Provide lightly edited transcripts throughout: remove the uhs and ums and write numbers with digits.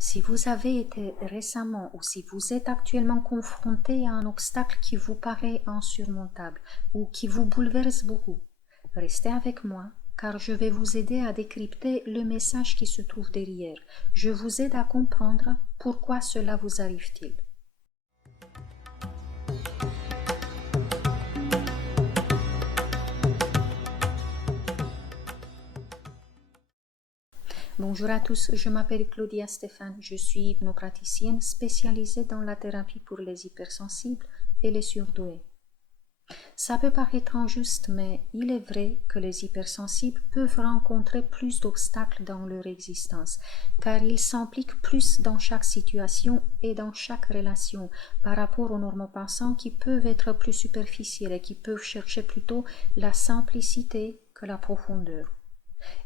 Si vous avez été récemment ou si vous êtes actuellement confronté à un obstacle qui vous paraît insurmontable ou qui vous bouleverse beaucoup, restez avec moi car je vais vous aider à décrypter le message qui se trouve derrière. Je vous aide à comprendre pourquoi cela vous arrive-t-il. Bonjour à tous, je m'appelle Claudia Stéphane, je suis hypnopraticienne spécialisée dans la thérapie pour les hypersensibles et les surdoués. Ça peut paraître injuste, mais il est vrai que les hypersensibles peuvent rencontrer plus d'obstacles dans leur existence, car ils s'impliquent plus dans chaque situation et dans chaque relation par rapport aux normopensants qui peuvent être plus superficiels et qui peuvent chercher plutôt la simplicité que la profondeur.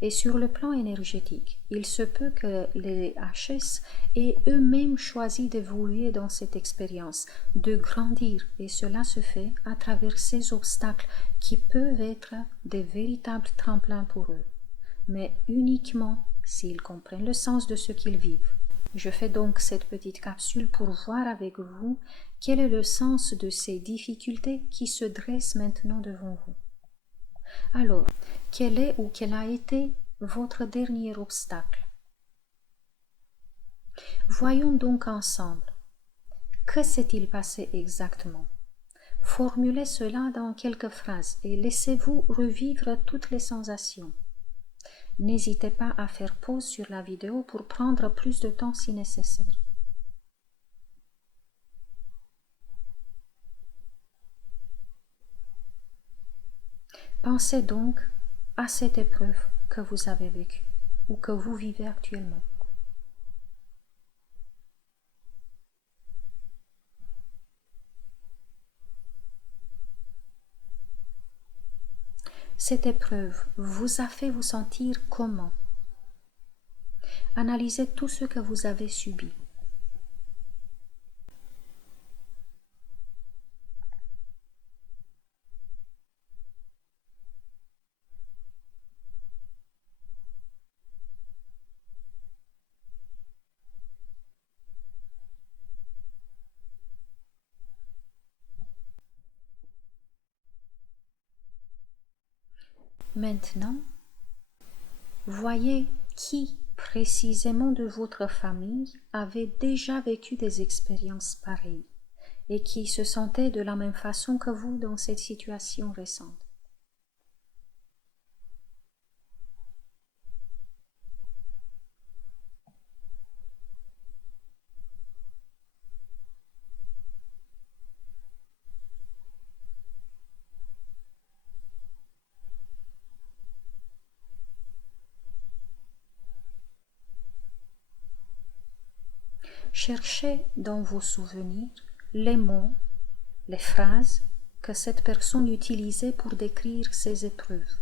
Et sur le plan énergétique, il se peut que les HS aient eux-mêmes choisi d'évoluer dans cette expérience, de grandir, et cela se fait à travers ces obstacles qui peuvent être des véritables tremplins pour eux, mais uniquement s'ils comprennent le sens de ce qu'ils vivent. Je fais donc cette petite capsule pour voir avec vous quel est le sens de ces difficultés qui se dressent maintenant devant vous. Alors, quel est ou quel a été votre dernier obstacle? Voyons donc ensemble. Que s'est-il passé exactement? Formulez cela dans quelques phrases et laissez-vous revivre toutes les sensations. N'hésitez pas à faire pause sur la vidéo pour prendre plus de temps si nécessaire. Pensez donc à cette épreuve que vous avez vécue ou que vous vivez actuellement. Cette épreuve vous a fait vous sentir comment? Analysez tout ce que vous avez subi. Maintenant, voyez qui précisément de votre famille avait déjà vécu des expériences pareilles et qui se sentait de la même façon que vous dans cette situation récente. Cherchez dans vos souvenirs les mots, les phrases que cette personne utilisait pour décrire ses épreuves.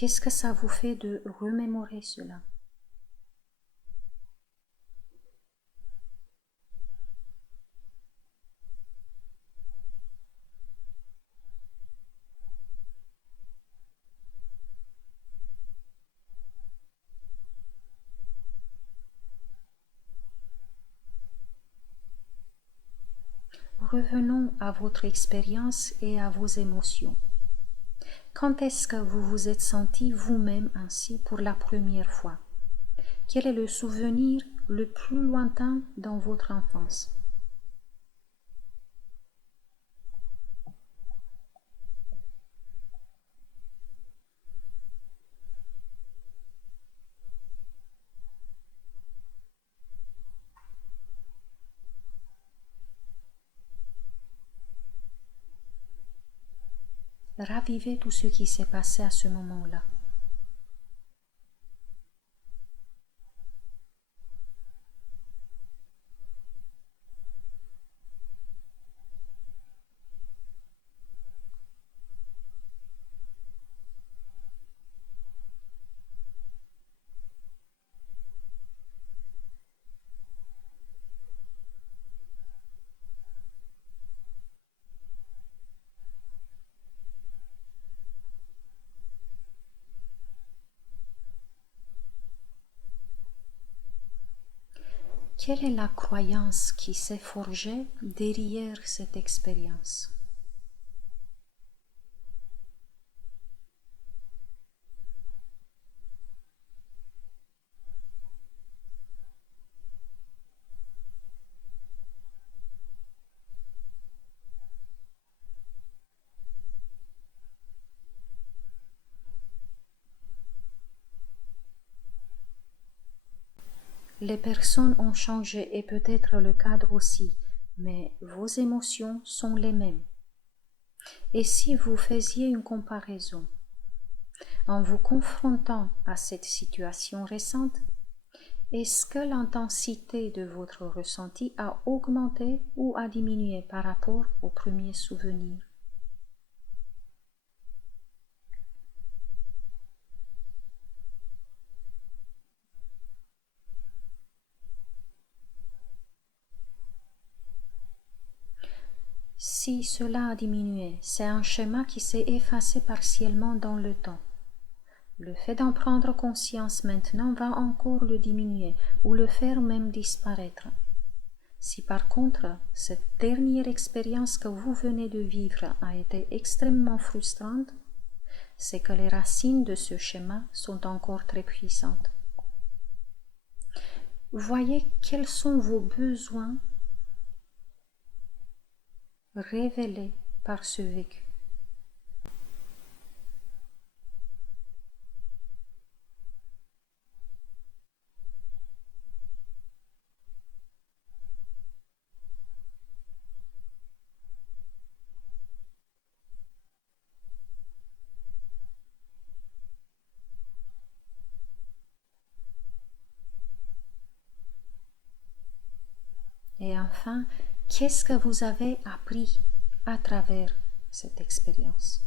Qu'est-ce que ça vous fait de remémorer cela? Revenons à votre expérience et à vos émotions. Quand est-ce que vous vous êtes senti vous-même ainsi pour la première fois? Quel est le souvenir le plus lointain dans votre enfance? Ravivez tout ce qui s'est passé à ce moment-là. Quelle est la croyance qui s'est forgée derrière cette expérience? Les personnes ont changé et peut-être le cadre aussi, mais vos émotions sont les mêmes. Et si vous faisiez une comparaison, en vous confrontant à cette situation récente, est-ce que l'intensité de votre ressenti a augmenté ou a diminué par rapport au premier souvenir? Si cela a diminué, c'est un schéma qui s'est effacé partiellement dans le temps. Le fait d'en prendre conscience maintenant va encore le diminuer ou le faire même disparaître. Si par contre, cette dernière expérience que vous venez de vivre a été extrêmement frustrante, c'est que les racines de ce schéma sont encore très puissantes. Voyez quels sont vos besoins révélés par ce vécu. Et enfin, qu'est-ce que vous avez appris à travers cette expérience?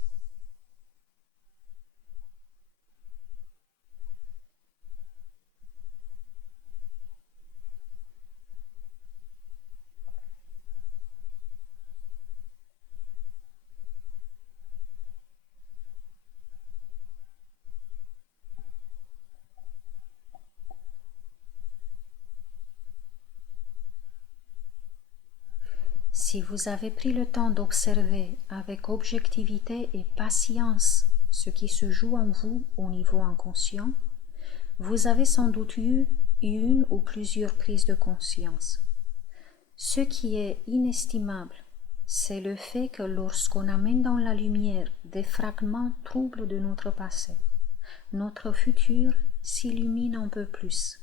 Si vous avez pris le temps d'observer avec objectivité et patience ce qui se joue en vous au niveau inconscient, vous avez sans doute eu une ou plusieurs prises de conscience. Ce qui est inestimable, c'est le fait que lorsqu'on amène dans la lumière des fragments troubles de notre passé, notre futur s'illumine un peu plus.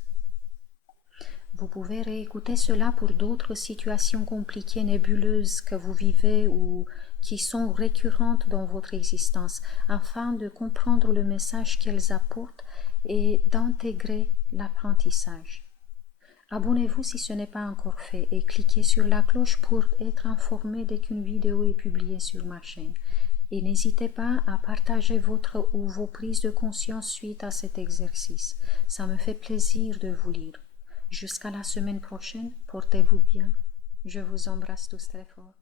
Vous pouvez réécouter cela pour d'autres situations compliquées, nébuleuses que vous vivez ou qui sont récurrentes dans votre existence, afin de comprendre le message qu'elles apportent et d'intégrer l'apprentissage. Abonnez-vous si ce n'est pas encore fait et cliquez sur la cloche pour être informé dès qu'une vidéo est publiée sur ma chaîne. Et n'hésitez pas à partager votre ou vos prises de conscience suite à cet exercice. Ça me fait plaisir de vous lire. Jusqu'à la semaine prochaine, portez-vous bien. Je vous embrasse tous très fort.